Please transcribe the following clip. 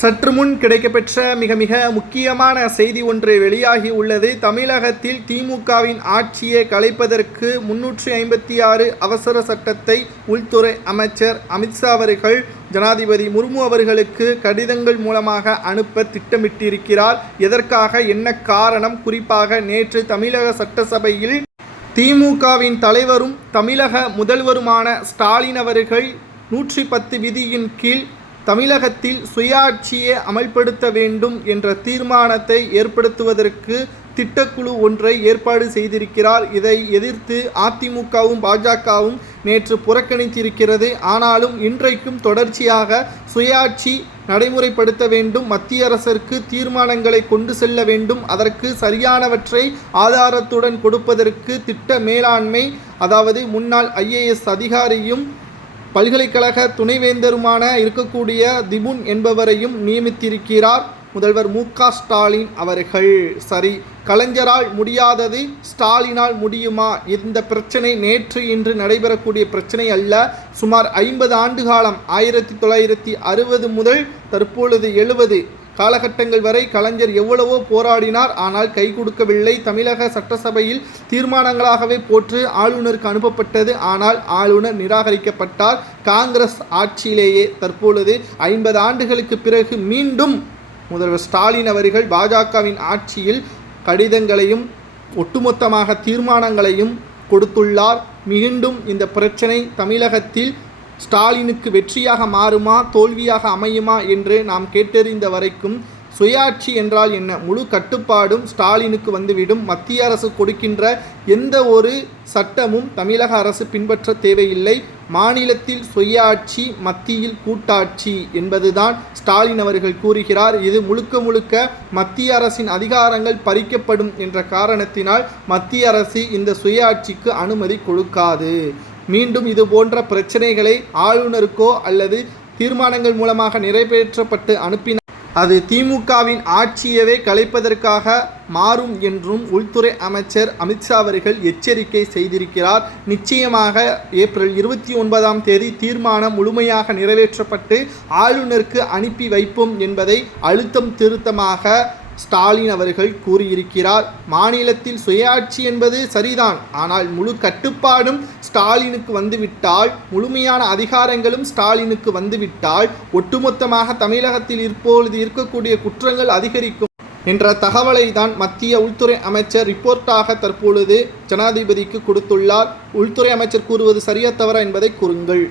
சற்று முன் கிடைக்கப்பெற்ற மிக மிக முக்கியமான செய்தி ஒன்று வெளியாகி உள்ளது. தமிழகத்தில் திமுகவின் ஆட்சியை கலைப்பதற்கு முன்னூற்றி ஐம்பத்தி ஆறு அவசர சட்டத்தை உள்துறை அமைச்சர் அமித்ஷா அவர்கள் ஜனாதிபதி முர்மு அவர்களுக்கு கடிதங்கள் மூலமாக அனுப்ப திட்டமிட்டிருக்கிறார். எதற்காக என்ன காரணம்? குறிப்பாக நேற்று தமிழக சட்டசபையில் திமுகவின் தலைவரும் தமிழக முதல்வருமான ஸ்டாலின் அவர்கள் நூற்றி பத்து விதியின் கீழ் தமிழகத்தில் சுயாட்சியை அமல்படுத்த வேண்டும் என்ற தீர்மானத்தை ஏற்படுத்துவதற்கு திட்டக்குழு ஒன்றை ஏற்பாடு செய்திருக்கிறார். இதை எதிர்த்து அதிமுகவும் பாஜகவும் நேற்று புறக்கணித்திருக்கிறது. ஆனாலும் இன்றைக்கும் தொடர்ச்சியாக சுயாட்சி நடைமுறைப்படுத்த வேண்டும். மத்திய அரசிற்கு தீர்மானங்களை கொண்டு செல்ல வேண்டும். அதற்கு சரியானவற்றை ஆதாரத்துடன் கொடுப்பதற்கு திட்ட மேலாண்மை அதாவது முன்னாள் ஐஏஎஸ் அதிகாரியும் பல்கலைக்கழக துணைவேந்தருமான இருக்கக்கூடிய திபுன் என்பவரையும் நியமித்திருக்கிறார் முதல்வர் மு ஸ்டாலின் அவர்கள். சரி கலைஞரால் முடியாதது ஸ்டாலினால் முடியுமா? இந்த பிரச்சனை நேற்று இன்று நடைபெறக்கூடிய பிரச்சனை அல்ல. சுமார் ஐம்பது ஆண்டு காலம் ஆயிரத்தி தொள்ளாயிரத்தி அறுபது முதல் தற்பொழுது எழுபது. காலகட்டங்கள் வரை கலைஞர் எவ்வளவோ போராடினார் ஆனால் கை கொடுக்கவில்லை. தமிழக சட்டசபையில் தீர்மானங்களாகவே போற்று ஆளுநருக்கு அனுப்பப்பட்டது. ஆனால் ஆளுநர் நிராகரிக்கப்பட்டார். காங்கிரஸ் ஆட்சியிலேயே தற்பொழுது ஐம்பது ஆண்டுகளுக்கு பிறகு மீண்டும் முதல்வர் ஸ்டாலின் அவர்கள் பாஜகவின் ஆட்சியில் கடிதங்களையும் ஒட்டுமொத்தமாக தீர்மானங்களையும் கொடுத்துள்ளார். மீண்டும் இந்த பிரச்சனை தமிழகத்தில் ஸ்டாலினுக்கு வெற்றியாக மாறுமா தோல்வியாக அமையுமா என்று நாம் கேட்டறிந்த வரைக்கும் சுயாட்சி என்றால் என்ன? முழு கட்டுப்பாடும் ஸ்டாலினுக்கு வந்துவிடும். மத்திய அரசு கொடுக்கின்ற எந்த ஒரு சட்டமும் தமிழக அரசு பின்பற்ற தேவையில்லை. மாநிலத்தில் சுயாட்சி மத்தியில் கூட்டாட்சி என்பதுதான் ஸ்டாலின் அவர்கள் கூறுகிறார். இது முழுக்க முழுக்க மத்திய அரசின் அதிகாரங்கள் பறிக்கப்படும் என்ற காரணத்தினால் மத்திய அரசு இந்த சுயாட்சிக்கு அனுமதி கொடுக்காது. மீண்டும் இது போன்ற பிரச்சனைகளை ஆளுநருக்கோ அல்லது தீர்மானங்கள் மூலமாக நிறைவேற்றப்பட்டு அனுப்பின அது திமுகவின் ஆட்சியவே கலைப்பதற்காக மாறும் என்றும் உள்துறை அமைச்சர் அமித்ஷா அவர்கள் எச்சரிக்கை செய்திருக்கிறார். நிச்சயமாக ஏப்ரல் இருபத்தி ஒன்பதாம் தேதி தீர்மானம் முழுமையாக நிறைவேற்றப்பட்டு ஆளுநருக்கு அனுப்பி வைப்போம் என்பதை அழுத்தம் திருத்தமாக ஸ்டாலின் அவர்கள் கூறியிருக்கிறார் மாநிலத்தில் சுயாட்சி என்பது சரிதான் ஆனால் முழு கட்டுப்பாடும் ஸ்டாலினுக்கு வந்துவிட்டால் முழுமையான அதிகாரங்களும் ஸ்டாலினுக்கு வந்துவிட்டால் ஒட்டுமொத்தமாக தமிழகத்தில் இப்பொழுது இருக்கக்கூடிய குற்றங்கள் அதிகரிக்கும் என்ற தகவலை தான் மத்திய உள்துறை அமைச்சர் ரிப்போர்ட்டாக தற்பொழுது ஜனாதிபதிக்கு கொடுத்துள்ளார். உள்துறை அமைச்சர் கூறுவது சரியா தவறா என்பதை கூறுங்கள்.